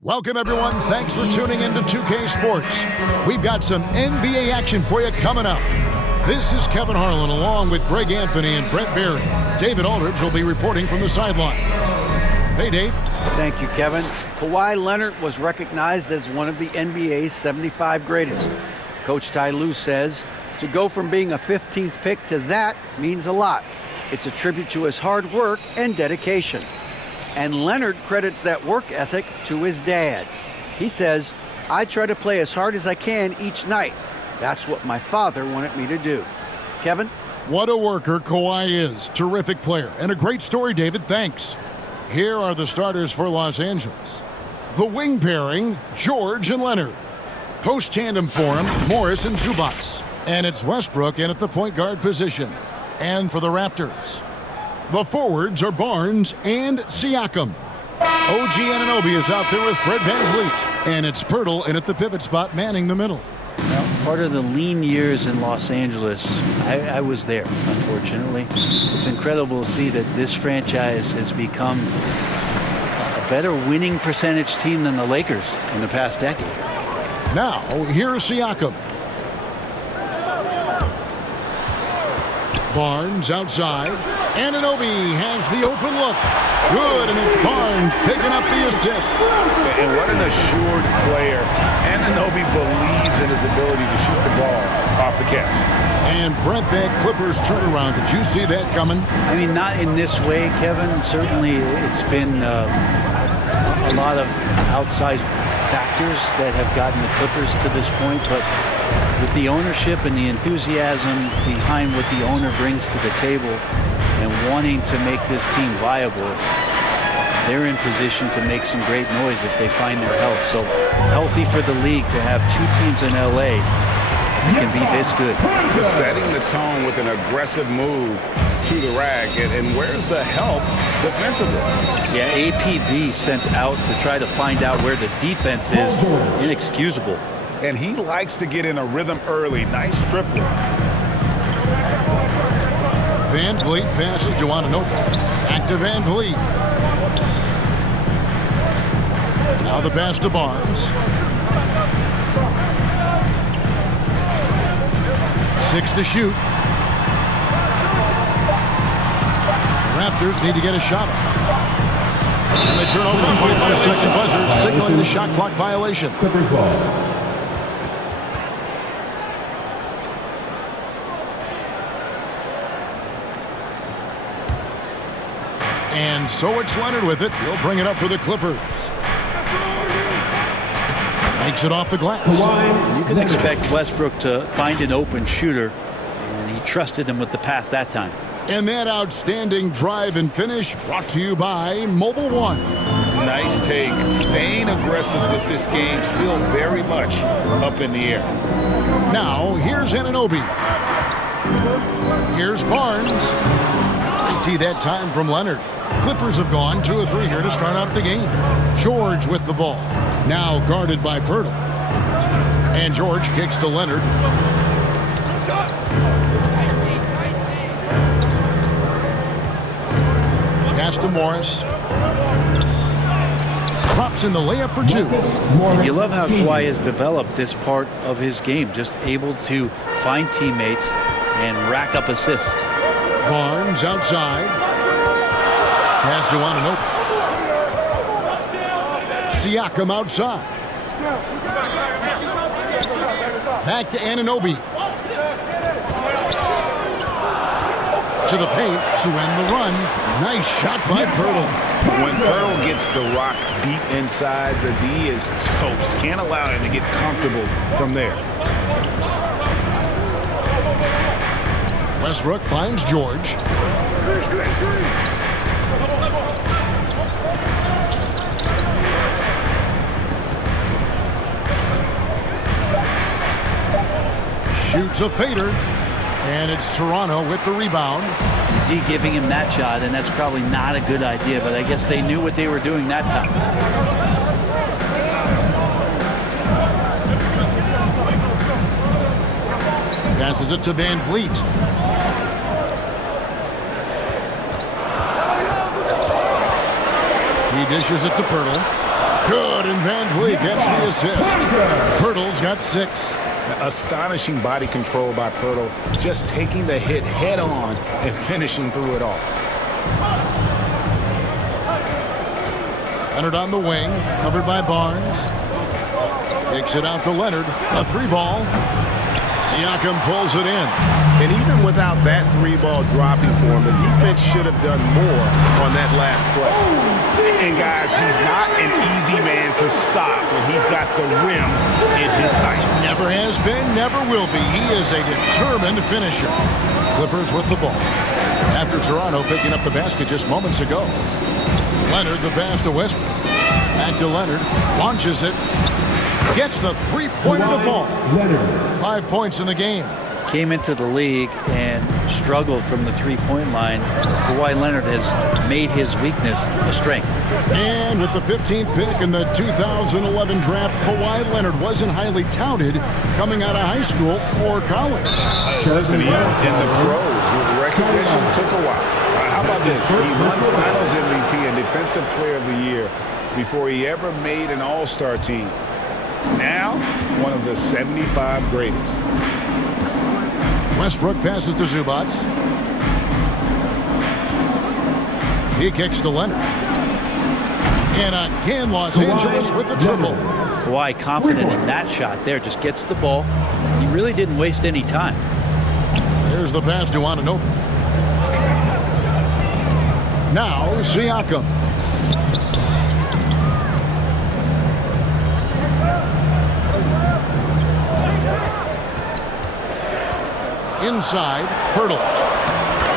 Welcome, everyone. Thanks for tuning in to 2K Sports. We've got some NBA action for you coming up. This is Kevin Harlan along with Greg Anthony and Brett Berry. David Aldridge will be reporting from the sidelines. Hey, Dave. Thank you, Kevin. Kawhi Leonard was recognized as one of the NBA's 75 greatest. Coach Ty Lue says to go from being a 15th pick to that means a lot. It's a tribute to his hard work and dedication. And Leonard credits that work ethic to his dad. He says, "I try to play as hard as I can each night. That's what my father wanted me to do." Kevin? What a worker Kawhi is. Terrific player. And a great story, David. Thanks. Here are the starters for Los Angeles. The wing pairing, George and Leonard. Post tandem for him, Morris and Zubac. And it's Westbrook in at the point guard position. And for the Raptors, the forwards are Barnes and Siakam. OG Anunoby is out there with Fred VanVleet. And it's Pirtle in at the pivot spot, manning the middle. Well, part of the lean years in Los Angeles, I was there, unfortunately. It's incredible to see that this franchise has become a better winning percentage team than the Lakers in the past decade. Now, here's Siakam. Barnes outside. Anunoby has the open look. Good, and it's Barnes picking up the assist. And what an assured player. Anunoby believes in his ability to shoot the ball off the catch. And Brett, that Clippers turnaround, did you see that coming? I mean, not in this way, Kevin. Certainly, it's been a lot of outsized factors that have gotten the Clippers to this point, but with the ownership and the enthusiasm behind what the owner brings to the table and wanting to make this team viable, they're in position to make some great noise if they find their health. So healthy for the league to have two teams in LA that can be this good. Just setting the tone with an aggressive move to the rack. And where's the help defensively? Yeah, APB sent out to try to find out where the defense is. Inexcusable. And he likes to get in a rhythm early. Nice triplet. VanVleet passes to Anunoby. Back to VanVleet. Now the pass to Barnes. 6 to shoot. The Raptors need to get a shot up. And they turn over the 25-second buzzer, signaling the shot clock violation. Clippers ball. And so it's Leonard with it. He'll bring it up for the Clippers. Makes it off the glass. You can expect Westbrook to find an open shooter, and he trusted him with the pass that time. And that outstanding drive and finish brought to you by Mobile One. Nice take. Staying aggressive with this game, still very much up in the air. Now, here's Anunoby. Here's Barnes. IT that time from Leonard. Clippers have gone 2 of 3 here to start out the game. George with the ball. Now guarded by Pirtle. And George kicks to Leonard. Pass to Morris. Drops in the layup for 2. And you love how Kawhi has developed this part of his game, just able to find teammates and rack up assists. Barnes outside. Pass to Anunoby. Siakam outside. Back to Anunoby. To the paint to end the run. Nice shot by Pirtle. When Pirtle gets the rock deep inside, the D is toast. Can't allow him to get comfortable from there. Westbrook finds George. Shoots a fader, and it's Toronto with the rebound. D giving him that shot, and that's probably not a good idea, but I guess they knew what they were doing that time. Passes it to VanVleet. He dishes it to Pirtle. Good, and Van Vliet gets the assist. Pirtle's got 6. Astonishing body control by Pirtle, just taking the hit head on and finishing through it all. Leonard on the wing, covered by Barnes. Kicks it out to Leonard. A 3-ball. Siakam pulls it in. And even without that 3-ball dropping for him, the defense should have done more on that last play. And guys, he's not an easy man to stop when he's got the rim in his sights. Never has been, never will be. He is a determined finisher. Clippers with the ball. After Toronto picking up the basket just moments ago. Leonard the pass to Westbrook. Back to Leonard. Launches it. Gets the 3-pointer to fall. 5 points in the game. Came into the league and struggled from the 3-point line. Kawhi Leonard has made his weakness a strength. And with the 15th pick in the 2011 draft, Kawhi Leonard wasn't highly touted coming out of high school or college. Listen, even in the pros, recognition took a while. How about this? He won Finals MVP and Defensive Player of the Year before he ever made an All-Star team. Now, one of the 75 greatest. Westbrook passes to Zubac. He kicks to Leonard. And again, Los Angeles with the triple. Kawhi confident in that shot there, just gets the ball. He really didn't waste any time. There's the pass to Anunoby. Now, Siakam. Inside, Pirtle.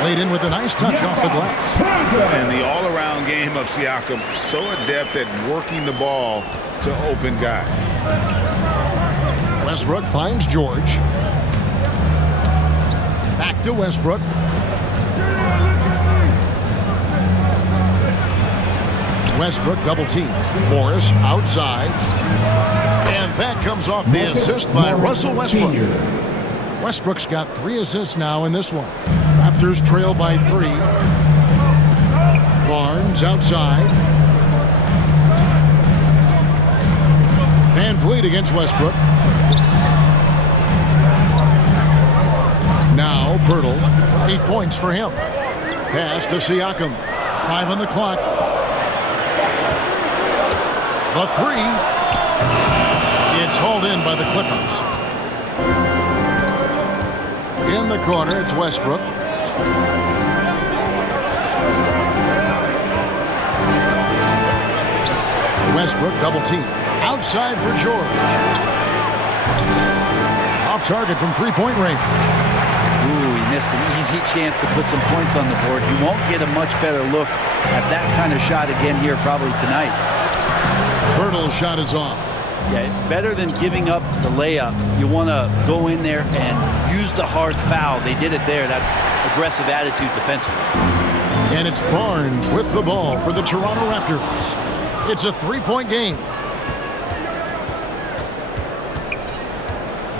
Laid in with a nice touch off the glass. And the all-around game of Siakam, so adept at working the ball to open guys. Westbrook finds George. Back to Westbrook. Westbrook double team. Morris outside. And that comes off the assist by Russell Westbrook. Westbrook's got 3 assists now in this one. Raptors trail by 3. Barnes outside. Van Vliet against Westbrook. Now Pirtle. 8 points for him. Pass to Siakam. 5 on the clock. The 3. It's hauled in by the Clippers. In the corner, it's Westbrook. Westbrook double team. Outside for George. Off target from 3-point range. Ooh, he missed an easy chance to put some points on the board. He won't get a much better look at that kind of shot again here probably tonight. Pirtle's shot is off. Yeah, better than giving up the layup. You want to go in there and use the hard foul. They did it there. That's aggressive attitude defensively. And it's Barnes with the ball for the Toronto Raptors. It's a 3-point game.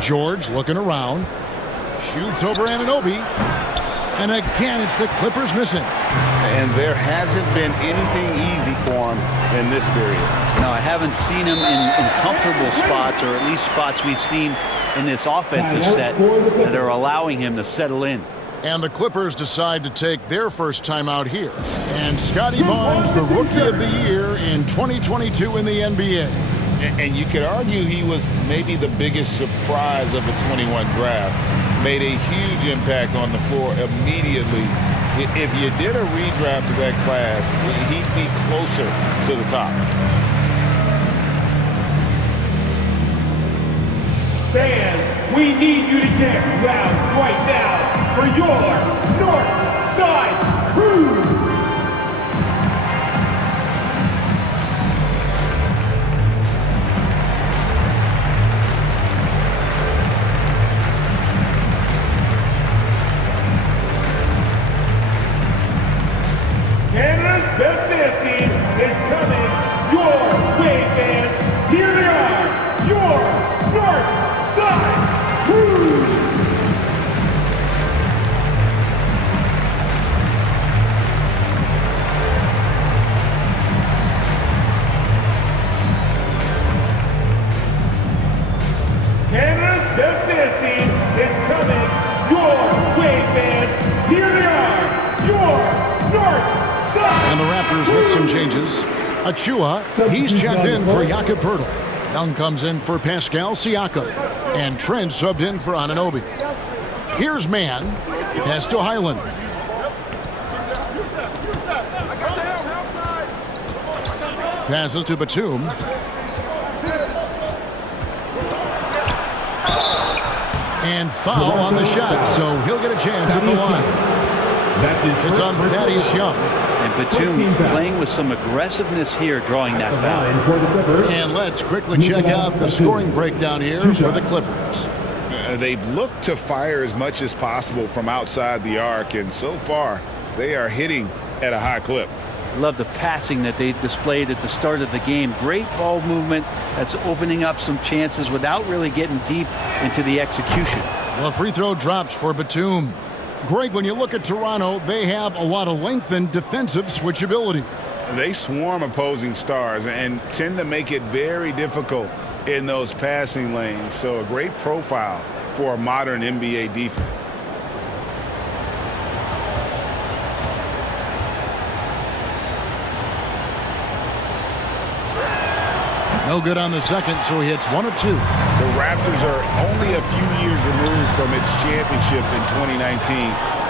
George looking around. Shoots over Anunoby. And again, it's the Clippers missing. And there hasn't been anything easy for him in this period. No, I haven't seen him in comfortable spots, or at least spots we've seen in this offensive set that are allowing him to settle in. And the Clippers decide to take their first time out here. And Scotty Barnes, the Rookie of the Year in 2022 in the NBA. And you could argue he was maybe the biggest surprise of the 21 draft. Made a huge impact on the floor immediately. If you did a redraft of that class, he'd be closer to the top. Fans, we need you to get loud right now for your North Side Crew. Canada's best dance team is coming your way, fans. Here they are, your North Side Crew. Achua, he's checked in for Jakob Poeltl. Young comes in for Pascal Siakam. And Trent subbed in for Anunoby. Here's Mann. Pass to Highland. Passes to Batum. And foul on the shot, so he'll get a chance at the line. It's on Thaddeus Young. And Batum playing with some aggressiveness here, drawing that foul. And let's quickly check out the scoring breakdown here for the Clippers. They've looked to fire as much as possible from outside the arc, and so far they are hitting at a high clip. Love the passing that they displayed at the start of the game. Great ball movement that's opening up some chances without really getting deep into the execution. The free throw drops for Batum. Greg, when you look at Toronto, they have a lot of length and defensive switchability. They swarm opposing stars and tend to make it very difficult in those passing lanes. So a great profile for a modern NBA defense. No good on the second, so he hits 1 of 2. The Raptors are only a few years removed from its championship in 2019.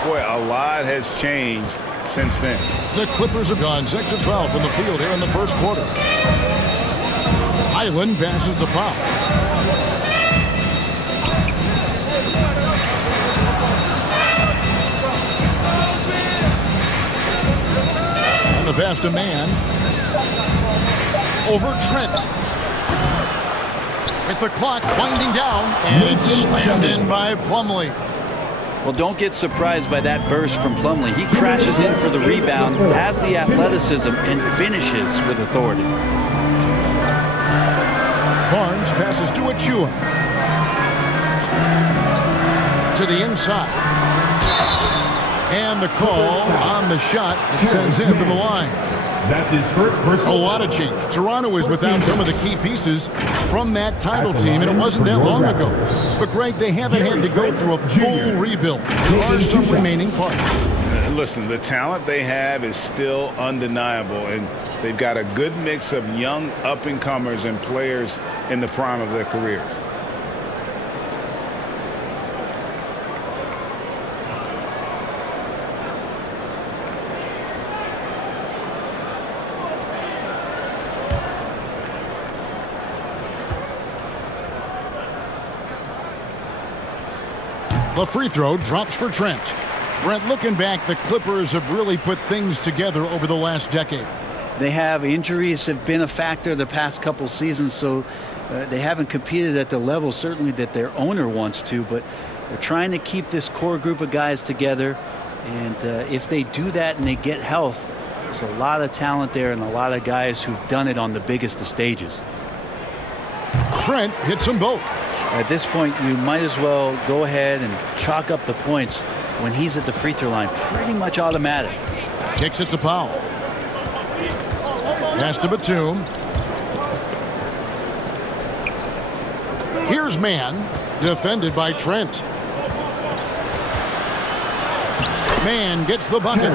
Boy, a lot has changed since then. The Clippers have gone 6 of 12 from the field here in the first quarter. Highland passes the foul. And the pass to Mann. Over Trent. With the clock winding down, and it's slammed in by Plumlee. Well, don't get surprised by that burst from Plumlee. He crashes in for the rebound, has the athleticism, and finishes with authority. Barnes passes to Achua. To the inside. And the call on the shot that sends him to the line. That's his first personal. A lot of change. Toronto is without some of the key pieces from that title team, and it wasn't that long ago. But, Greg, they haven't had to go through a full rebuild. There are some remaining parts. Listen, the talent they have is still undeniable, and they've got a good mix of young up-and-comers and players in the prime of their careers. The free throw drops for Trent. Brent, looking back, the Clippers have really put things together over the last decade. They have. Injuries have been a factor the past couple seasons, so they haven't competed at the level certainly that their owner wants to, but they're trying to keep this core group of guys together, and if they do that and they get health, there's a lot of talent there and a lot of guys who've done it on the biggest of stages. Trent hits them both. At this point, you might as well go ahead and chalk up the points when he's at the free throw line. Pretty much automatic. Kicks it to Powell. Pass to Batum. Here's Mann, defended by Trent. Mann gets the bucket.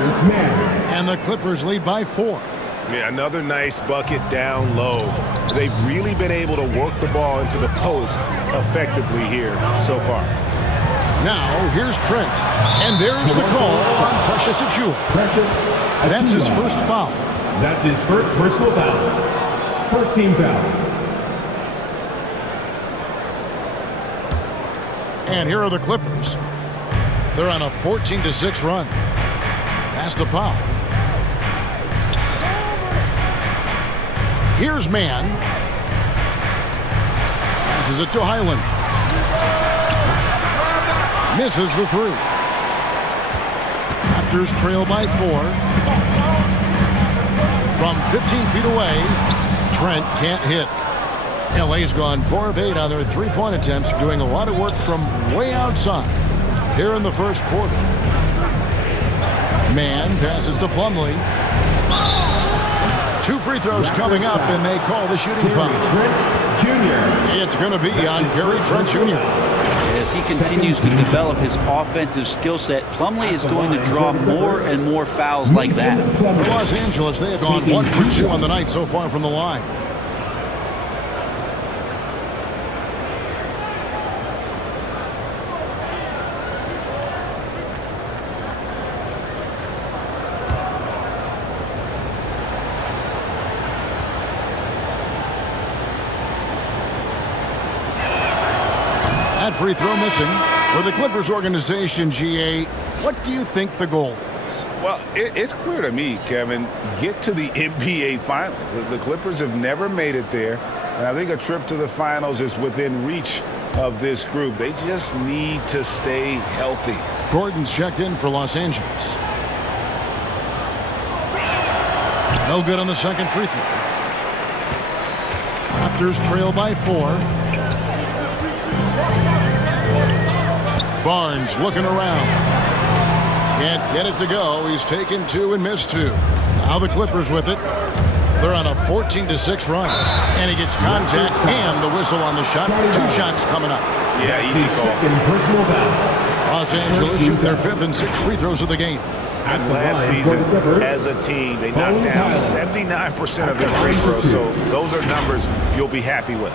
And the Clippers lead by 4. Yeah, another nice bucket down low. They've really been able to work the ball into the post effectively here so far. Now, here's Trent. And there's the call on Precious Achua. That's his first foul. That's his first personal foul. First team foul. And here are the Clippers. They're on a 14-6 run. Pass to Powell. Here's Mann. Passes it to Highland. Misses the 3. Raptors trail by 4. From 15 feet away, Trent can't hit. LA's gone 4 of 8 on their three-point attempts, doing a lot of work from way outside here in the first quarter. Mann passes to Plumlee. 2 free throws coming up, and they call the shooting foul. Trent Jr. It's going to be on Gary Trent Jr. as he continues to develop his offensive skill set, Plumlee is going to draw more and more fouls like that. For Los Angeles, they have gone 1 for 2 on the night so far from the line. That free throw missing. For the Clippers organization, GA, what do you think the goal is? Well, it's clear to me, Kevin, get to the NBA Finals. The Clippers have never made it there, and I think a trip to the Finals is within reach of this group. They just need to stay healthy. Gordon's checked in for Los Angeles. No good on the second free throw. Raptors trail by 4. Barnes looking around. Can't get it to go. He's taken 2 and missed 2. Now the Clippers with it. They're on a 14-6 run. And he gets contact and the whistle on the shot. 2 shots coming up. Yeah, easy call. Personal foul. Los Angeles shooting their 5th and 6th free throws of the game. And last season, as a team, they knocked down 79% of their free throws. So those are numbers you'll be happy with.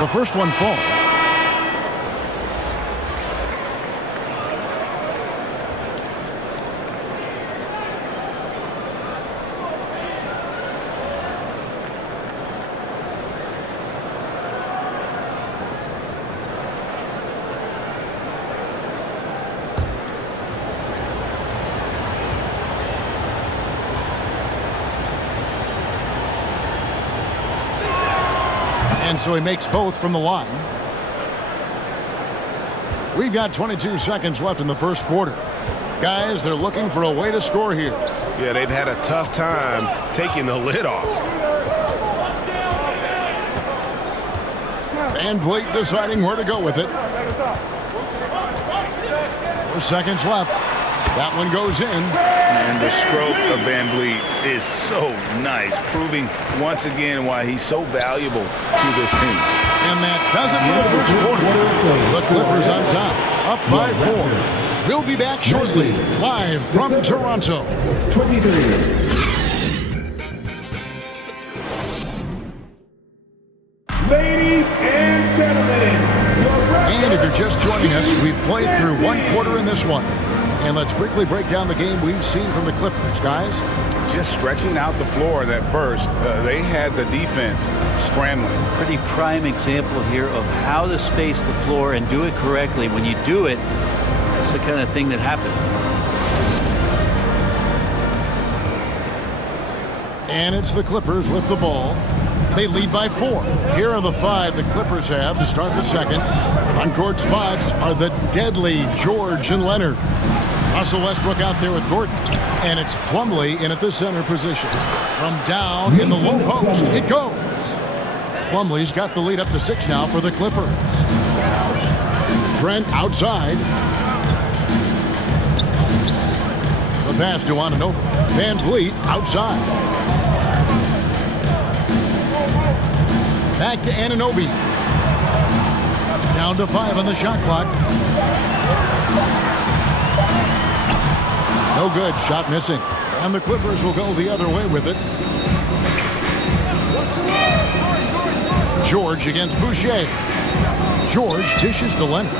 The first one falls. And so he makes both from the line. We've got 22 seconds left in the first quarter. Guys, they're looking for a way to score here. Yeah, they've had a tough time taking the lid off. Van Vliet deciding where to go with it. 4 seconds left. That one goes in. And the stroke of Van Vliet is so nice, proving once again why he's so valuable to this team. And that does it for the first quarter. The Clippers on top, up by 4. We'll be back shortly, live from Toronto. 23. Ladies and gentlemen, And if you're just joining us, we've played through 1 quarter in this one. And let's quickly break down the game we've seen from the Clippers, guys. Just stretching out the floor that first. They had the defense scrambling. Pretty prime example here of how to space the floor and do it correctly. When you do it, that's the kind of thing that happens. And it's the Clippers with the ball. They lead by 4. Here are the 5 the Clippers have to start the second. On-court spots are the deadly George and Leonard. Russell Westbrook out there with Gordon. And it's Plumlee in at the center position. From down in the low post, it goes. Plumlee's got the lead up to 6 now for the Clippers. Trent outside. The pass to Anunoby. Van Vliet outside. Back to Anunoby. Down to 5 on the shot clock. No good. Shot missing. And the Clippers will go the other way with it. George against Boucher. George dishes to Leonard.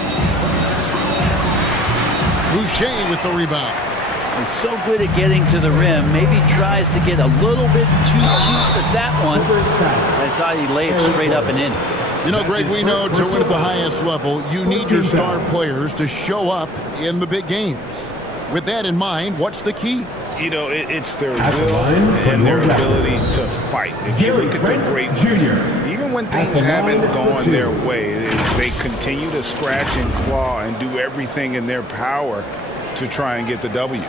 Boucher with the rebound. He's so good at getting to the rim. Maybe tries to get a little bit too cute with that one. I thought he laid it straight up and in. You know, Greg, we know to win at the highest level, you need your star players to show up in the big games. With that in mind, what's the key? You know, it's their will and their ability to fight. If you look at the great even when things haven't gone their way, they continue to scratch and claw and do everything in their power to try and get the W.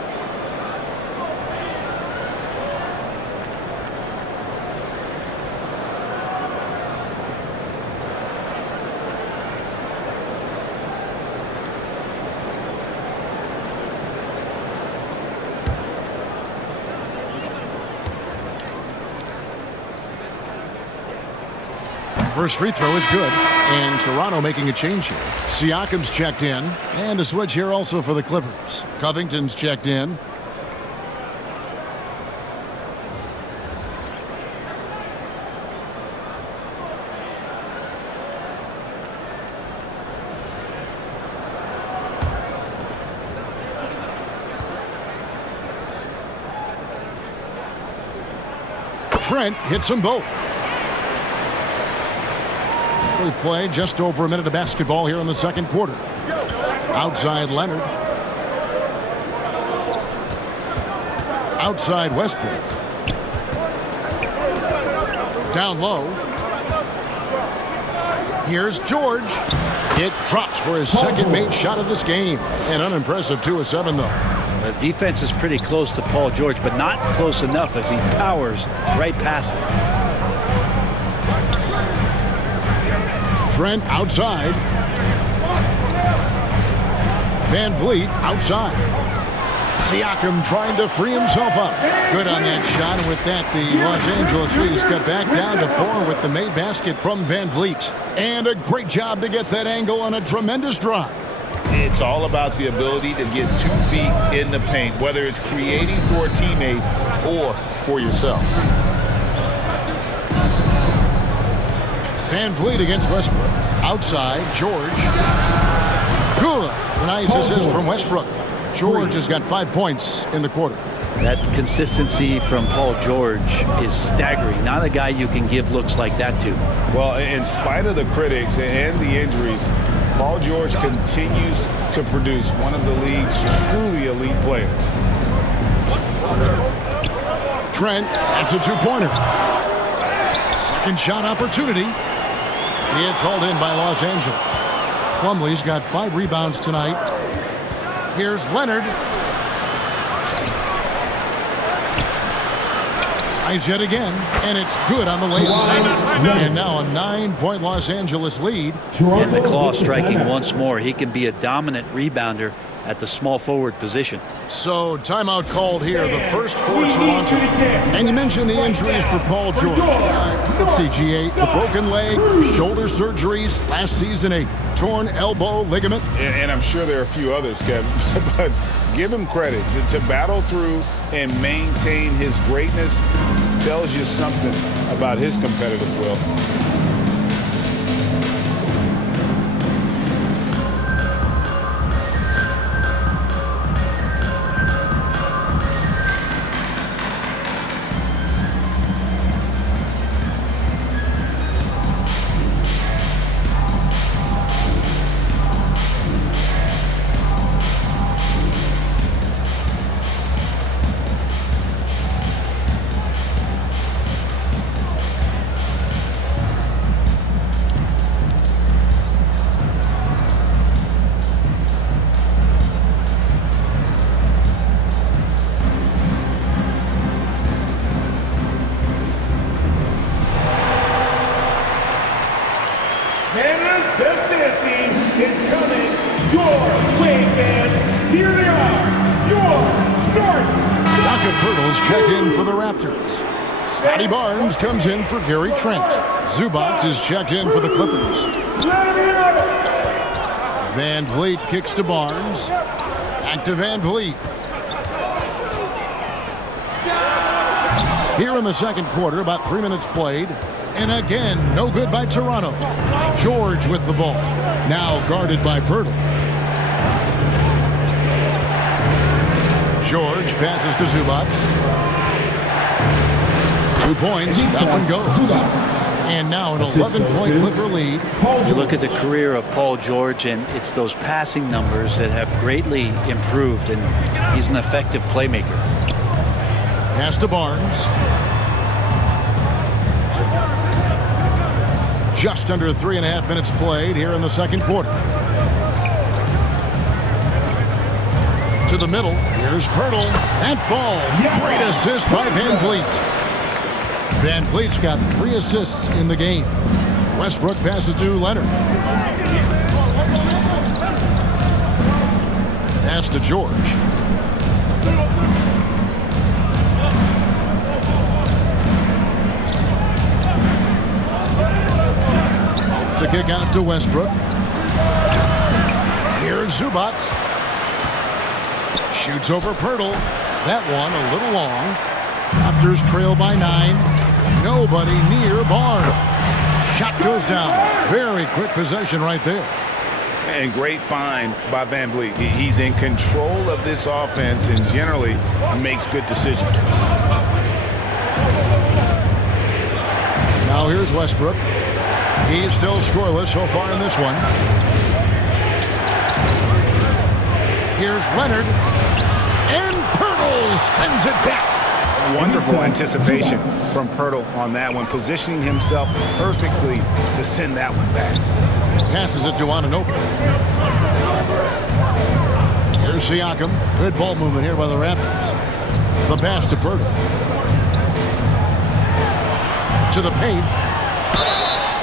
First free throw is good. And Toronto making a change here. Siakam's checked in. And a switch here also for the Clippers. Covington's checked in. Trent hits them both. We play just over a minute of basketball here in the second quarter. Outside Leonard. Outside Westbrook. Down low. Here's George. It drops for his second made shot of this game. An unimpressive 2 of 7 though. The defense is pretty close to Paul George, but not close enough as he powers right past it. Trent outside. Van Vliet outside. Siakam trying to free himself up. Good on that shot. And with that, the Los Angeles lead is cut back down to 4 with the made basket from Van Vliet. And a great job to get that angle on a tremendous drive. It's all about the ability to get 2 feet in the paint, whether it's creating for a teammate or for yourself. Van Vliet against Westbrook. Outside, George. Good. Nice assist from Westbrook. George has got 5 points in the quarter. That consistency from Paul George is staggering. Not a guy you can give looks like that to. Well, in spite of the critics and the injuries, Paul George continues to produce one of the league's truly elite players. Trent, that's a 2-pointer. Second shot opportunity. It's hauled in by Los Angeles. Plumlee's got 5 rebounds tonight. Here's Leonard. Tries yet again, and it's good on the layup. And now a 9-point Los Angeles lead. And the claw striking once more. He can be a dominant rebounder at the small forward position. So timeout called here, the first for Toronto. And you mentioned the injuries for Paul George. Let's see, GA, the broken leg, shoulder surgeries, last season a torn elbow ligament. And I'm sure there are a few others, Kevin, but give him credit. To battle through and maintain his greatness tells you something about his competitive will. Canada's best dance team is coming your way, fans. Here they are, your North Doc Pirtles check in for the Raptors. Scotty Barnes comes in for Gary Trent. Zubac is checked in for the Clippers. Van Vliet kicks to Barnes. Back to Van Vliet. Here in the second quarter, about 3 minutes played. And again, no good by Toronto. George with the ball. Now guarded by Pirtle. George passes to Zubac. 2 points. That one goes. And now an 11-point Clipper lead. You look at the career of Paul George, and it's those passing numbers that have greatly improved, and he's an effective playmaker. Pass to Barnes. Just under 3.5 minutes played here in the second quarter. To the middle. Here's Pirtle. That falls. Great assist by Van Vliet. Van Vliet's got 3 assists in the game. Westbrook passes to Leonard. Pass to George. kick out to Westbrook. Here's Zubats. Shoots over Pirtle. That one a little long. Raptors trail by 9. Nobody near Barnes. Shot goes down. Very quick possession right there. And great find by Van Vliet. He's in control of this offense and generally makes good decisions. Now here's Westbrook. He's still scoreless so far in this one. Here's Leonard. And Pirtle sends it back. Wonderful anticipation from Pirtle on that one, positioning himself perfectly to send that one back. Passes it to Anunoby. Here's Siakam. Good ball movement here by the Raptors. The pass to Pirtle. To the paint.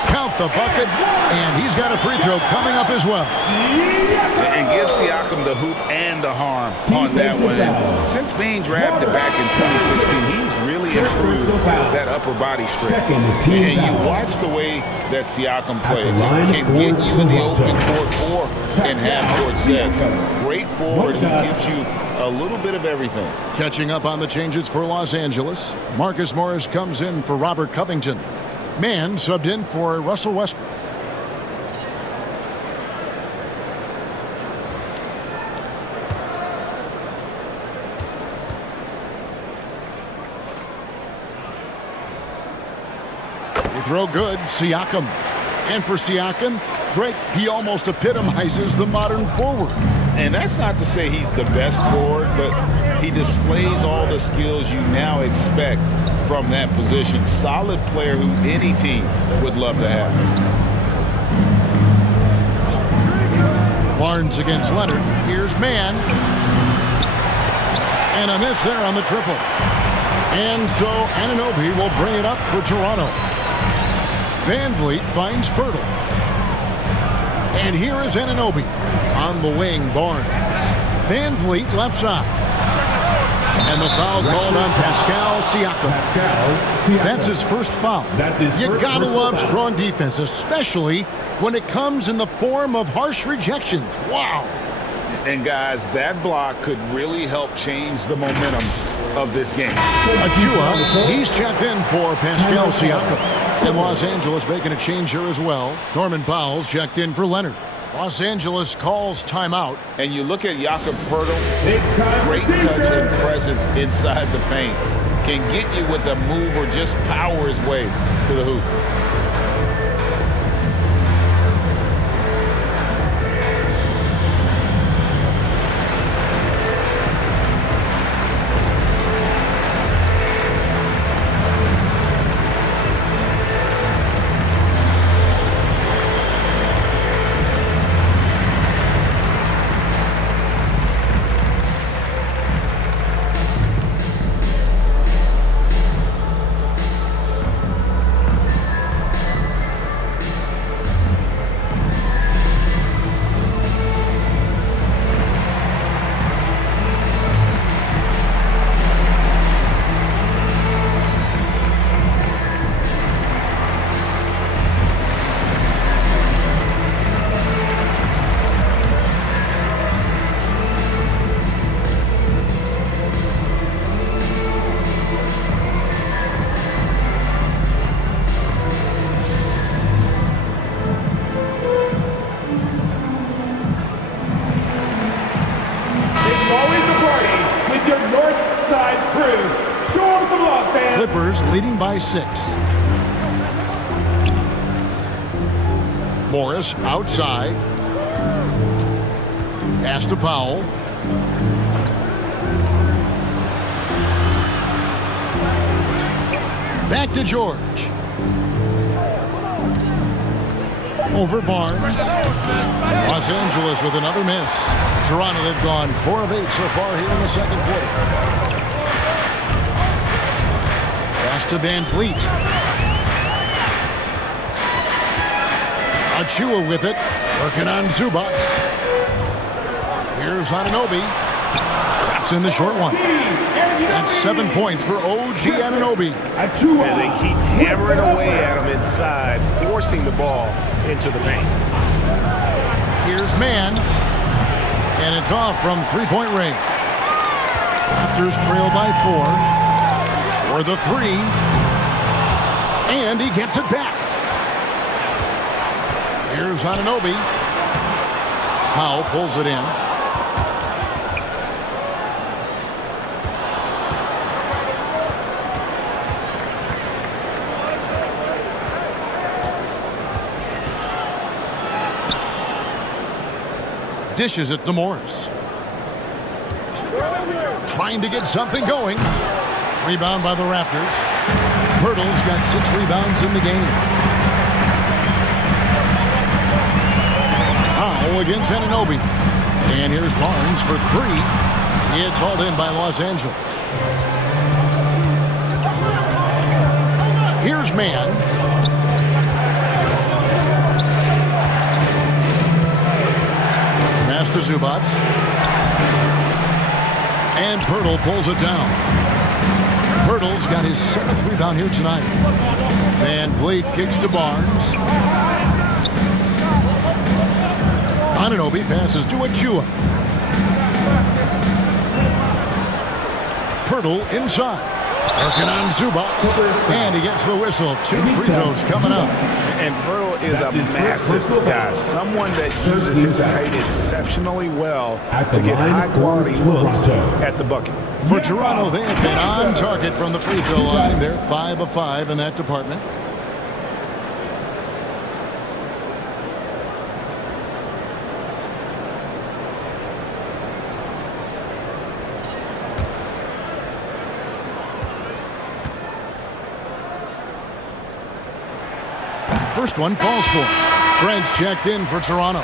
Count the bucket. And he's got a free throw coming up as well. And give Siakam the hoop and the harm on that one. And since being drafted back in 2016, he's really improved that upper body strength. And you watch the way that Siakam plays. He can get you in the open court or in half-court sets. Great forward who gives you a little bit of everything. Catching up on the changes for Los Angeles. Marcus Morris comes in for Robert Covington. Mann subbed in for Russell Westbrook. Throw good, Siakam. And for Siakam, Greg, he almost epitomizes the modern forward. And that's not to say he's the best forward, but he displays all the skills you now expect from that position. Solid player who any team would love to have. Barnes against Leonard. Here's Mann. And a miss there on the triple. And so Anunoby will bring it up for Toronto. Van Vliet finds Pirtle. And here is Anunoby. On the wing, Barnes. Van Vliet left side. And the foul called on Pascal Siakam. That's his first foul. You gotta love strong defense, especially when it comes in the form of harsh rejections. Wow. And guys, that block could really help change the momentum of this game. Achua, he's checked in for Pascal Siakam. And Los Angeles making a change here as well. Norman Powell's checked in for Leonard. Los Angeles calls timeout. And you look at Jakob Poeltl, great touch and presence inside the paint. Can get you with a move or just power his way to the hoop. Clippers leading by 6. Morris outside. Pass to Powell. Back to George. Over Barnes. Los Angeles with another miss. Toronto, they've gone 4 of 8 so far here in the second quarter. Pass to Van Vliet. Achua with it. Working on Zubats. Here's Anunoby. That's in the short one. That's 7 points for OG Anunoby. And they keep hammering away at him inside, forcing the ball into the paint. Here's Mann. And it's off from three-point range. Raptors trail by 4. For the 3. And he gets it back. Here's Anunoby. Powell pulls it in. Dishes it to Morris. Trying to get something going. Rebound by the Raptors. Pirtle's got 6 rebounds in the game. Powell against Anunoby. And here's Barnes for 3. It's hauled in by Los Angeles. Here's Mann. To Zubac. And Pirtle pulls it down. Pirtle's got his 7th rebound here tonight. Van Vliet kicks to Barnes. Anunoby passes to Achua. Pirtle inside. Working on Zubac. And he gets the whistle. 2 free throws coming up. And Pirtle is a massive guy. Someone that uses his height exceptionally well to get high-quality looks at the bucket. For Toronto, they have been on target from the free throw line. They're 5 of 5 in that department. First one falls for him. Trent's checked in for Toronto.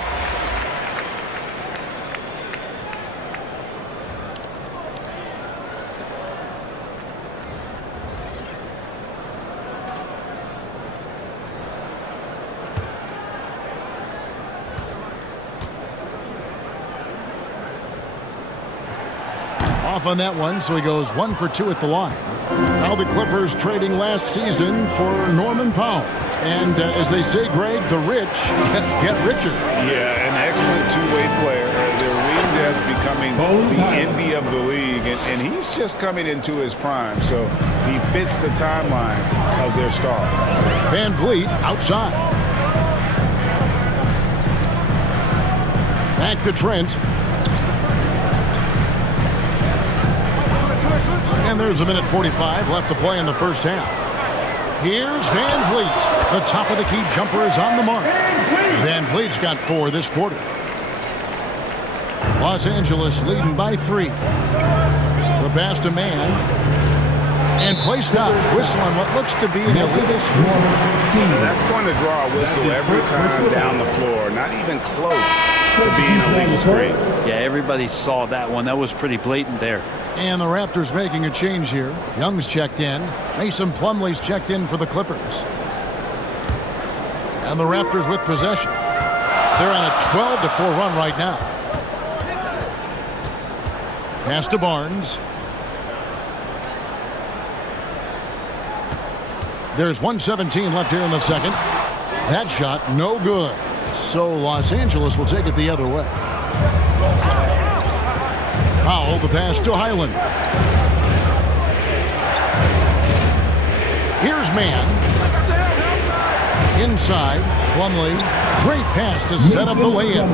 Off on that one, so he goes 1 for 2 at the line. Now the Clippers trading last season for Norman Powell. And as they say, Greg, the rich get richer. Yeah, an excellent two-way player. Their wing depth becoming the envy of the league. And he's just coming into his prime, so he fits the timeline of their star. Van Vliet outside. Back to Trent. And there's 1:45 left to play in the first half. Here's Van Vliet. The top of the key jumper is on the mark. Van Vliet's got 4 this quarter. Los Angeles leading by 3. The pass to Mann. And play stops. Whistle on what looks to be an elitist. That's going to draw a whistle every time down the floor. Not even close to being a legal screen. Yeah, everybody saw that one. That was pretty blatant there. And the Raptors making a change here. Young's checked in. Mason Plumlee's checked in for the Clippers. And the Raptors with possession. They're on a 12-4 run right now. Pass to Barnes. There's 1:17 left here in the second. That shot no good. So Los Angeles will take it the other way. Powell, the pass to Highland. Here's Mann. Inside, Plumlee. Great pass to set up the lay-in.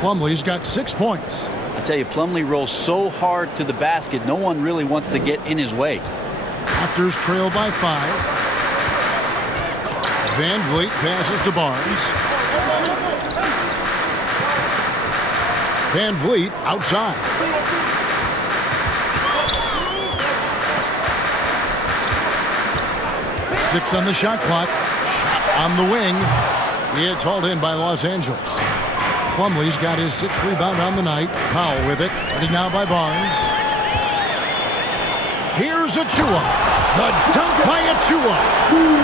Plumlee's got 6 points. I tell you, Plumlee rolls so hard to the basket, no one really wants to get in his way. Raptors trail by 5. Van Vliet passes to Barnes. Van Vliet outside. Six on the shot clock. Shot on the wing. It's hauled in by Los Angeles. Plumlee's got his 6th rebound on the night. Powell with it. Ready now by Barnes. Here's Achua. The dunk by Achua.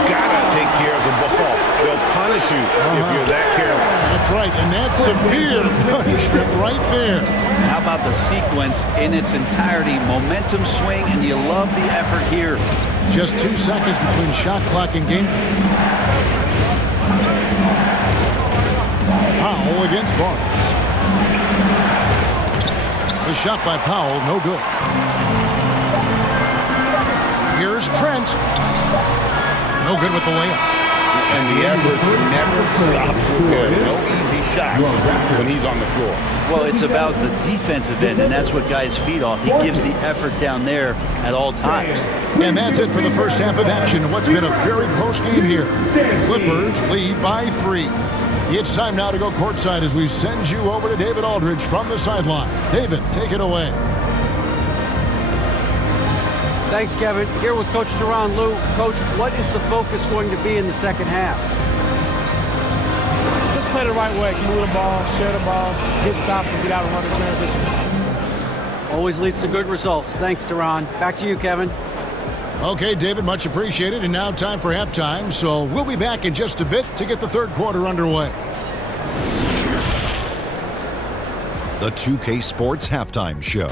Gotta take care of the ball. They'll punish you if you're that careless. That's right, and that's severe punishment right there. How about the sequence in its entirety? Momentum swing, and you love the effort here. Just 2 seconds between shot clock and game. Powell against Barnes. The shot by Powell, no good. Here's Trent. No good with the layup. And the effort never stops with him. No easy shots when he's on the floor. Well, it's about the defensive end, and that's what guys feed off. He gives the effort down there at all times. And that's it for the first half of action. What's been a very close game here. Clippers lead by 3. It's time now to go courtside as we send you over to David Aldridge from the sideline. David, take it away. Thanks, Kevin. Here with Coach Duran. Lou, Coach, what is the focus going to be in the second half? Just play the right way. Move the ball, share the ball, hit stops, and get out and run the transition. Always leads to good results. Thanks, Duran. Back to you, Kevin. Okay, David, much appreciated. And now time for halftime. So we'll be back in just a bit to get the third quarter underway. The 2K Sports Halftime Show.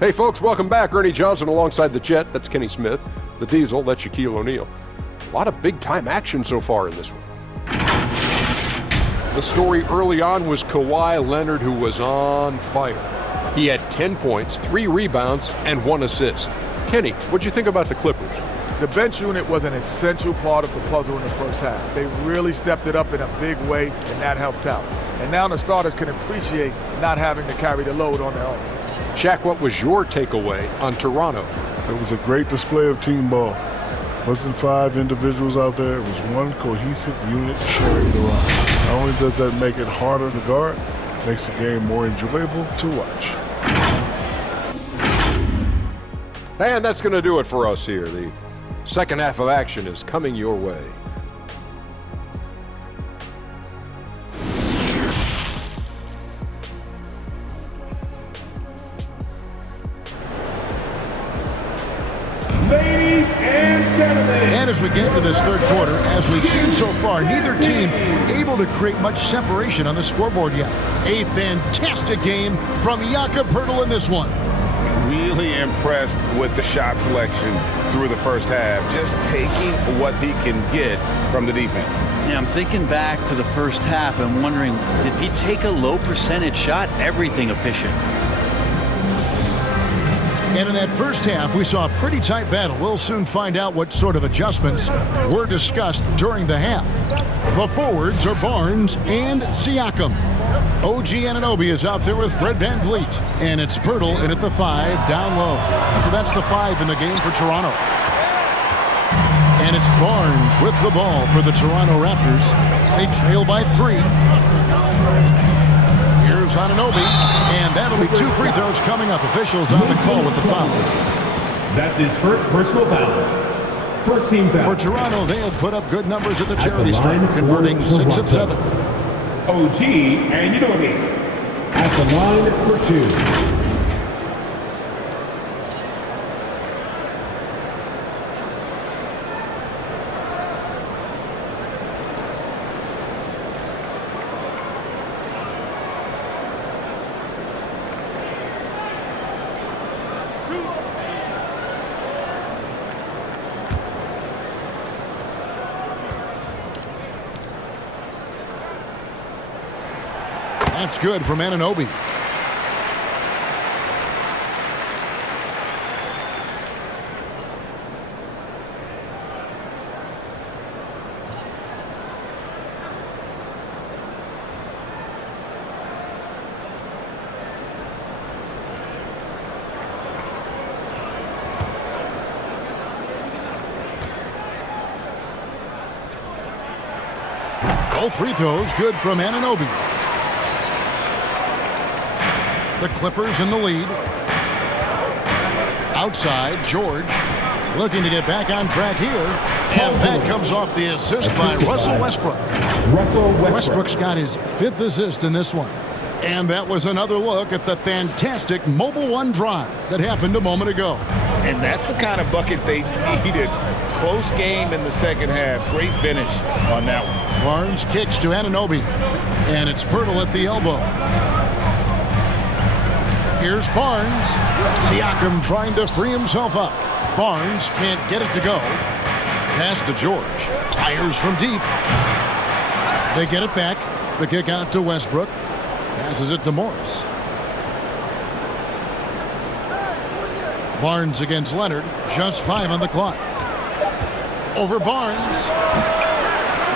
Hey folks, welcome back. Ernie Johnson alongside the Jet, that's Kenny Smith. The Diesel, that's Shaquille O'Neal. A lot of big-time action so far in this one. The story early on was Kawhi Leonard, who was on fire. He had 10 points, 3 rebounds, and 1 assist. Kenny, what'd you think about the Clippers? The bench unit was an essential part of the puzzle in the first half. They really stepped it up in a big way, and that helped out. And now the starters can appreciate not having to carry the load on their own. Shaq, what was your takeaway on Toronto? It was a great display of team ball. Wasn't 5 individuals out there. It was one cohesive unit sharing the rock. Not only does that make it harder to guard, it makes the game more enjoyable to watch. And that's going to do it for us here. The second half of action is coming your way. Ladies and gentlemen. And as we get to this third quarter, as we've seen so far, neither team able to create much separation on the scoreboard yet. A fantastic game from Jakob Poeltl in this one. Really impressed with the shot selection through the first half. Just taking what he can get from the defense. Yeah, I'm thinking back to the first half and wondering, did he take a low percentage shot? Everything efficient. And in that first half, we saw a pretty tight battle. We'll soon find out what sort of adjustments were discussed during the half. The forwards are Barnes and Siakam. OG Anunoby is out there with Fred VanVleet. And it's Poeltl in at the 5 down low. So that's the 5 in the game for Toronto. And it's Barnes with the ball for the Toronto Raptors. They trail by 3. Here's Anunoby, and that'll be 2 free throws coming up. Officials on the call with the foul. That's his first personal foul. First team foul. For Toronto, they have put up good numbers at the charity stripe, converting 6 of 7. OG Anunoby at the line for 2. That's good from Anunoby. Both free throws good from Anunoby. The Clippers in the lead. Outside, George looking to get back on track here. And that comes off the assist by Russell Westbrook. Westbrook's got his 5th assist in this one. And that was another look at the fantastic Mobile One drive that happened a moment ago. And that's the kind of bucket they needed. Close game in the second half. Great finish on that one. Barnes kicks to Anunoby, and it's Pirtle at the elbow. Here's Barnes. Siakam trying to free himself up. Barnes can't get it to go. Pass to George. Fires from deep. They get it back. The kick out to Westbrook. Passes it to Morris. Barnes against Leonard. Just 5 on the clock. Over Barnes.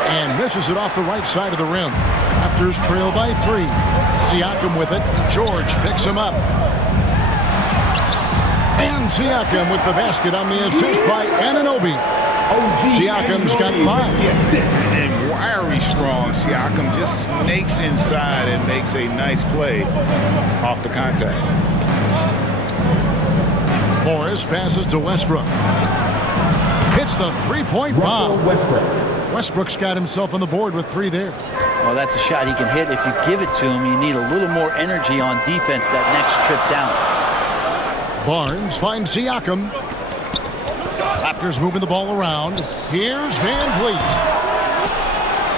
And misses it off the right side of the rim. Raptors trail by 3. Siakam with it. George picks him up. And Siakam with the basket on the assist by Anunoby. Siakam's got 5. And wiry strong. Siakam just snakes inside and makes a nice play off the contact. Morris passes to Westbrook. Hits the three-point bomb. Westbrook's got himself on the board with 3 there. Well, that's a shot he can hit. If you give it to him, you need a little more energy on defense that next trip down. Barnes finds Siakam. Raptors moving the ball around. Here's Van Vliet.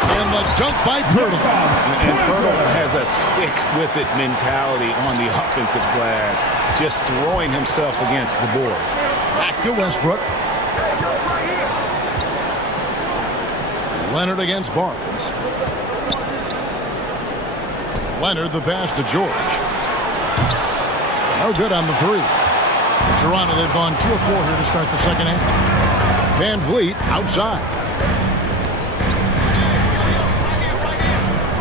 And the dunk by Pirtle. And Pirtle has a stick-with-it mentality on the offensive glass, just throwing himself against the board. Back to Westbrook. Leonard against Barnes. Leonard the pass to George. No good on the 3. Toronto, they've gone 2 of 4 here to start the second half. Van Vliet outside.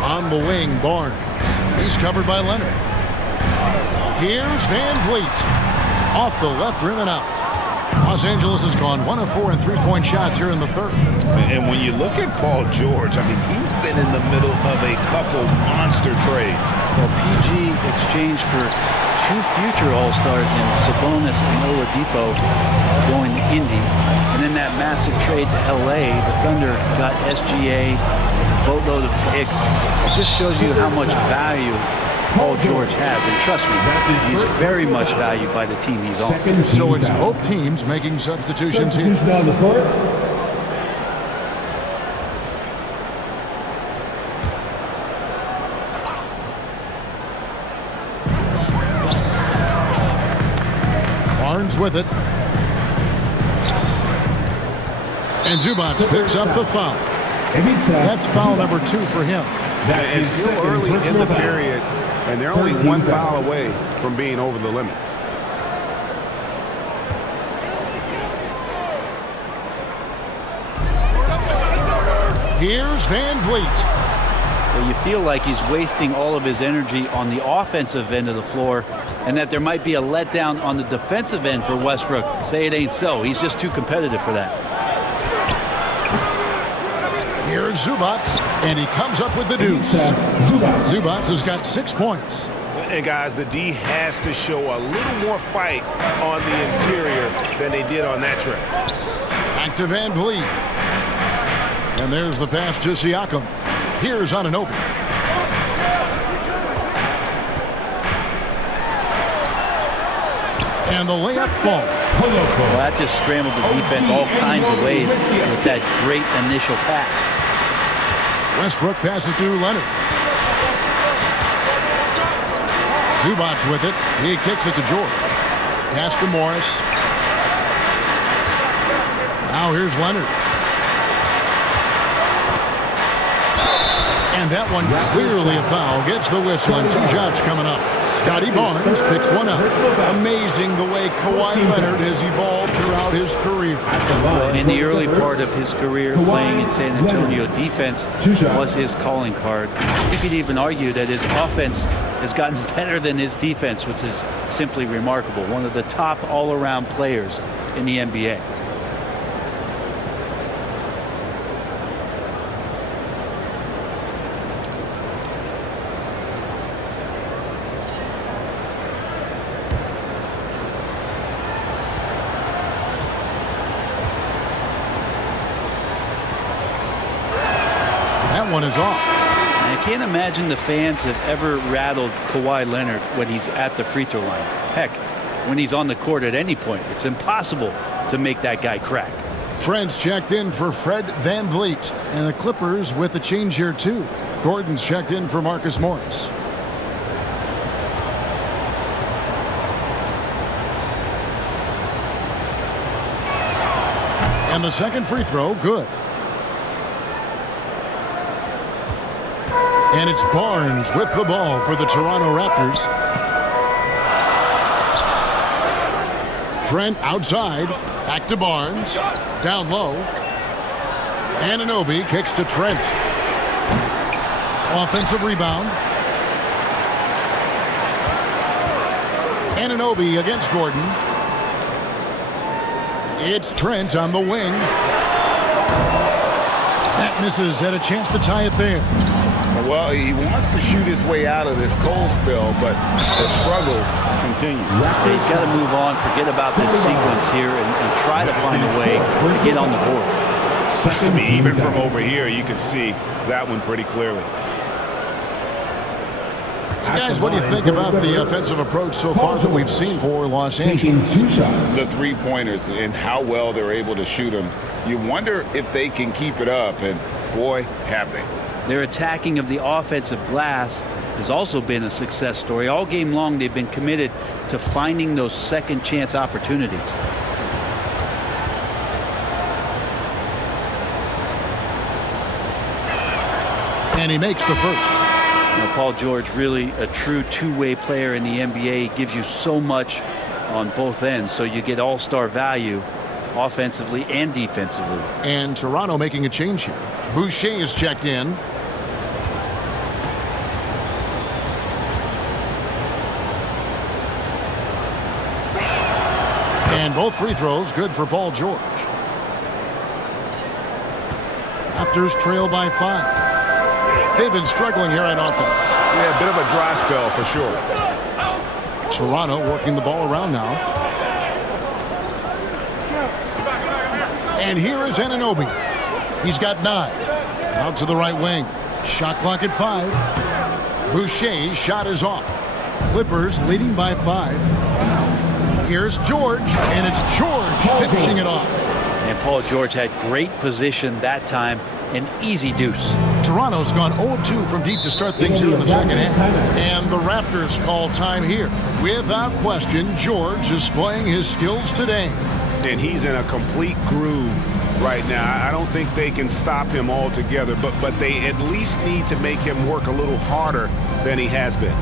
On the wing, Barnes. He's covered by Leonard. Here's Van Vliet. Off the left rim and out. Los Angeles has gone 1 of 4 in 3-point shots here in the third. And when you look at Paul George, I mean, he's been in the middle of a couple monster trades. Well, PG exchanged for 2 future All-Stars in Sabonis and Oladipo going to Indy. And then that massive trade to LA, the Thunder got SGA, boatload of picks. It just shows you how much value Paul George has. And trust me, he's very much valued by the team he's on. So it's both teams making substitutions here. On the court. Barnes with it. And Zubac picks up the foul. That's foul number 2 for him. It's still early in the period, and they're only 1 foul away from being over the limit. Here's Van Vliet. Well, you feel like he's wasting all of his energy on the offensive end of the floor, and that there might be a letdown on the defensive end for Westbrook. Say it ain't so. He's just too competitive for that. Here's Zubac, and he comes up with the deuce. Zubac has got 6 points. And guys, the D has to show a little more fight on the interior than they did on that trip. Back to Van Vliet. And there's the pass to Siakam. Here's Anunoby. And the layup falls. Well, that just scrambled the defense all kinds of ways with that great initial pass. Westbrook passes to Leonard. Zubac with it. He kicks it to George. Pass to Morris. Now here's Leonard. And that one clearly a foul. Gets the whistle and 2 shots coming up. Scotty Barnes picks one up. Amazing the way Kawhi Leonard has evolved throughout his career. In the early part of his career, playing in San Antonio, defense was his calling card. You could even argue that his offense has gotten better than his defense, which is simply remarkable. One of the top all-around players in the NBA. That one is off. I can't imagine the fans have ever rattled Kawhi Leonard when he's at the free throw line. Heck, when he's on the court at any point. It's impossible to make that guy crack. Trent's checked in for Fred VanVleet. And the Clippers with a change here, too. Gordon's checked in for Marcus Morris. And the second free throw, good. And it's Barnes with the ball for the Toronto Raptors. Trent outside. Back to Barnes. Down low. Anunoby kicks to Trent. Offensive rebound. Anunoby against Gordon. It's Trent on the wing. That misses. Had a chance to tie it there. Well, he wants to shoot his way out of this cold spell, but the struggles continue. He's got to move on, forget about this sequence here, and try to find a way to get on the board. I mean, even from over here, you can see that one pretty clearly. Guys, what do you think about the offensive approach so far that we've seen for Los Angeles? The three-pointers and how well they're able to shoot them. You wonder if they can keep it up, and boy, have they. Their attacking of the offensive glass has also been a success story. All game long, they've been committed to finding those second chance opportunities. And he makes the first. Now, Paul George, really a true two-way player in the NBA. He gives you so much on both ends, so you get all-star value offensively and defensively. And Toronto making a change here. Boucher is checked in. And both free throws good for Paul George. Raptors trail by 5. They've been struggling here on offense. Yeah, a bit of a dry spell for sure. Toronto working the ball around now. And here is Anunoby. He's got 9. Out to the right wing. Shot clock at 5. Boucher's shot is off. Clippers leading by 5. Here's George, and it's George finishing it off. And Paul George had great position that time. An easy deuce. Toronto's gone 0 of 2 from deep to start things here in the second half. And the Raptors call time here. Without question, George is displaying his skills today. And he's in a complete groove right now. I don't think they can stop him altogether, but they at least need to make him work a little harder than he has been.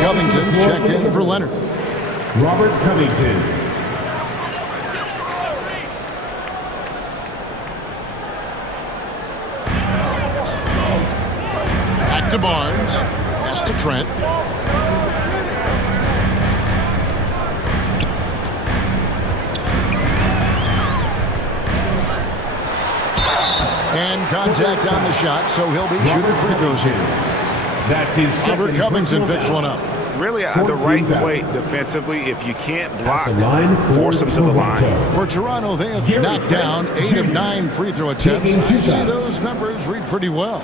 Covington's checked in for Leonard. Robert Covington. Back to Barnes. Pass to Trent. And contact on the shot, so he'll be shooting free throws here. That's his Robert Covington picks one up. Really the right play defensively. If you can't block, force them to the line. For Toronto, they have knocked down 8 of 9 free throw attempts. I see those numbers read pretty well.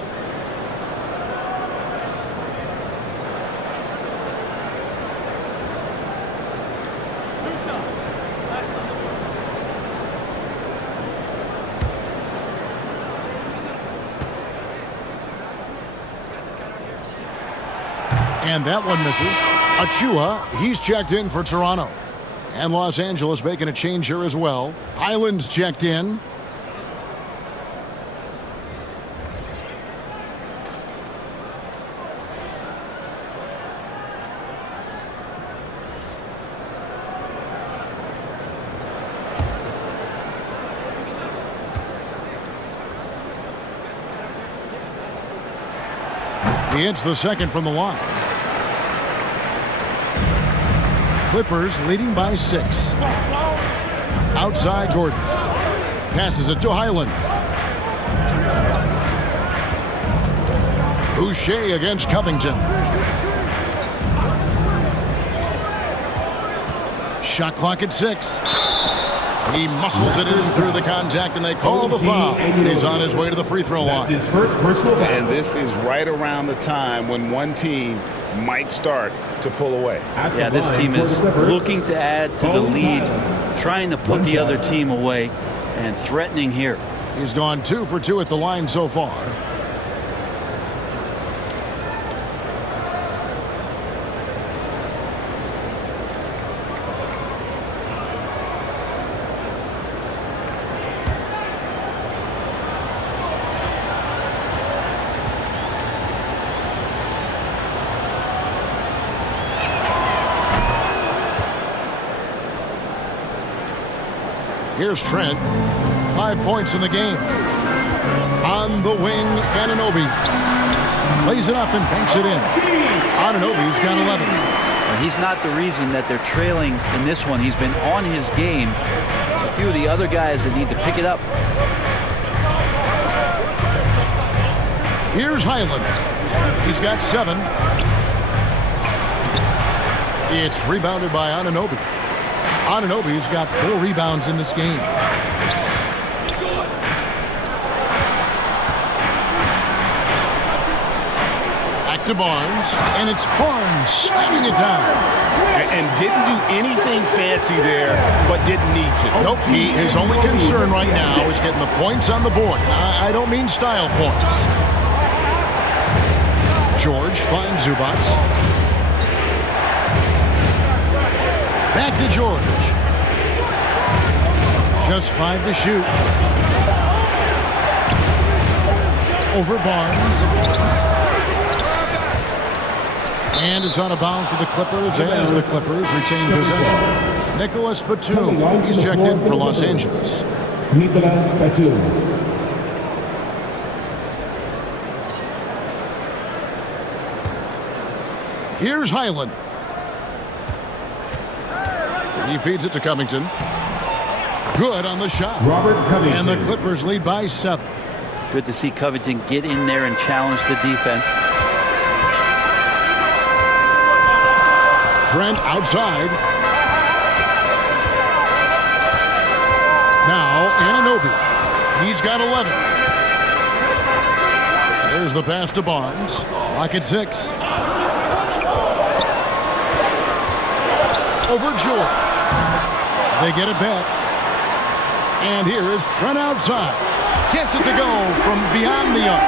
And that one misses. Achua, he's checked in for Toronto. And Los Angeles making a change here as well. Highland's checked in. He hits the second from the line. Clippers leading by 6. Outside Gordon. Passes it to Highland. Boucher against Covington. Shot clock at 6. He muscles it in through the contact, and they call the foul. He's on his way to the free throw line. His first personal foul. And this is right around the time when one team might start to pull away. Yeah, this team is looking to add to the lead, trying to put the other team away, and threatening here. He's gone 2 for 2 at the line so far. Here's Trent. 5 points in the game. On the wing, Anunoby. Lays it up and banks it in. Anunoby's got 11. And he's not the reason that they're trailing in this one. He's been on his game. There's a few of the other guys that need to pick it up. Here's Highland. He's got 7. It's rebounded by Anunoby. Anunoby's got 4 rebounds in this game. Back to Barnes, and it's Barnes slamming it down. And didn't do anything fancy there, but didn't need to. Nope, his only concern right now is getting the points on the board. I don't mean style points. George finds Zubats. Back to George. Just 5 to shoot. Over Barnes. And it's out of bounds to the Clippers as the Clippers retain possession. Nicholas Batum, he's checked in for Los Angeles. Nicolas Batum. Here's Highland. He feeds it to Covington. Good on the shot. Robert Covington. And the Clippers lead by 7. Good to see Covington get in there and challenge the defense. Trent outside. Now Anunoby. He's got 11. There's the pass to Barnes. Lock at 6. Over George. They get it back. And here is Trent outside. Gets it to go from beyond the arc.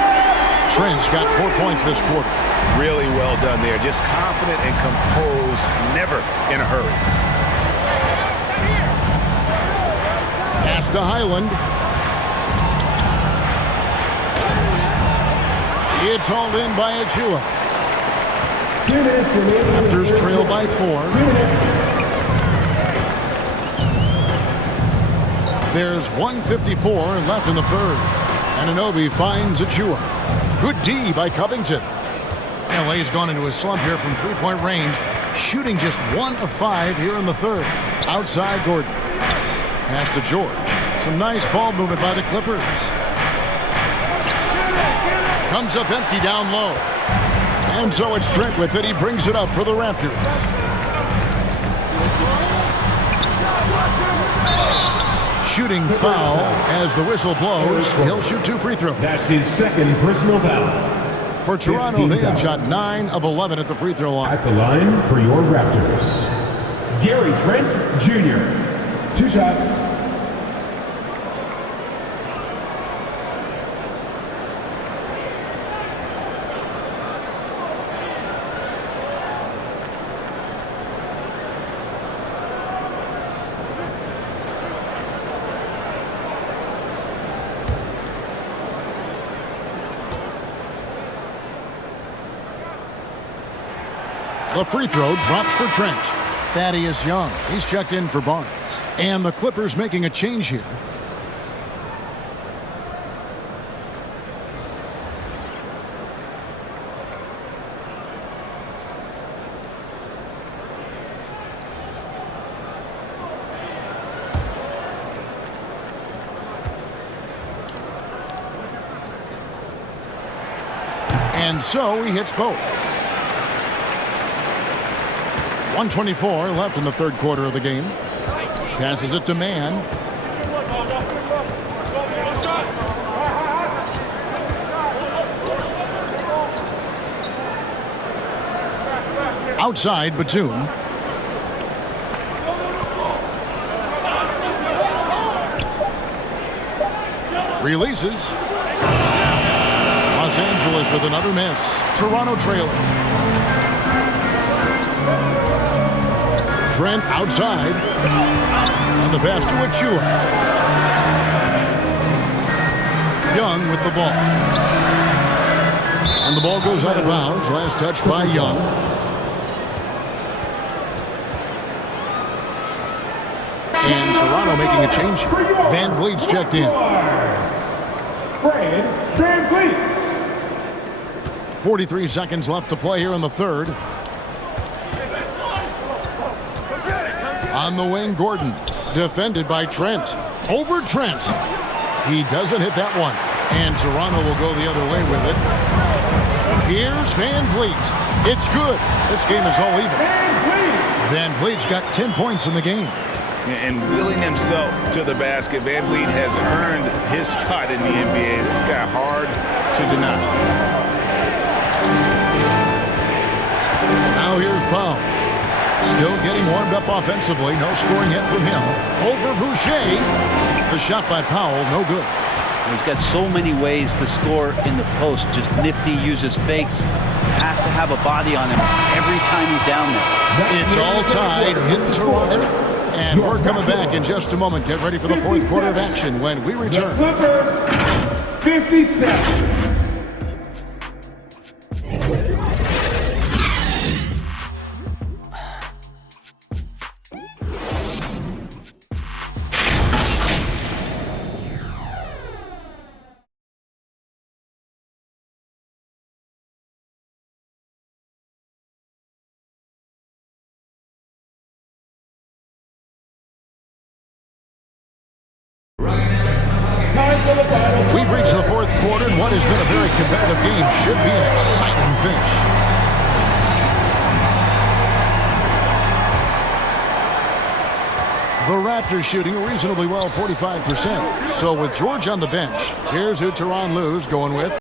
Trent's got 4 points this quarter. Really well done there. Just confident and composed, never in a hurry. Pass to Highland. It's hauled in by Achua. 2 minutes remaining. Raptors trail by 4. 2 minutes. There's 1:54 left in the third. Anunoby finds Achua. Good D by Covington. LA's gone into a slump here from 3-point range, shooting just 1 of 5 here in the third. Outside Gordon. Pass to George. Some nice ball movement by the Clippers. Comes up empty down low. And so it's Trent with it. He brings it up for the Raptors. Shooting foul as the whistle blows. He'll shoot 2 free throws. That's his second personal foul. For Toronto, they have shot 9 of 11 at the free throw line. At the line for your Raptors, Gary Trent Jr. 2 shots. The free throw drops for Trent. Thaddeus Young, he's checked in for Barnes. And the Clippers making a change here. And so he hits both. 1:24 left in the third quarter of the game. Passes it to Mann. Outside, Batum. Releases. Los Angeles with another miss. Toronto trailing. Trent outside. And the pass to Achua. Young with the ball. And the ball goes out of bounds. Last touch by Young. And Toronto making a change. Van Vliet's checked in. Fred Van Vliet. 43 seconds left to play here in the third. On the wing, Gordon. Defended by Trent. Over Trent. He doesn't hit that one. And Toronto will go the other way with it. Here's Van Vliet. It's good. This game is all even. Van Vliet's got 10 points in the game. And wheeling himself to the basket, Van Vliet has earned his spot in the NBA. This guy hard to deny. Now here's Powell. Still getting warmed up offensively. No scoring yet from him. Over Boucher. The shot by Powell, no good. He's got so many ways to score in the post. Just nifty, uses fakes. Have to have a body on him every time he's down there. It's all tied in Toronto. And we're coming back in just a moment. Get ready for the fourth quarter of action when we return. The Clippers, 57. We've reached the fourth quarter, and what has been a very competitive game should be an exciting finish. The Raptors shooting reasonably well, 45%. So with George on the bench, here's who Tyronn Lue's going with.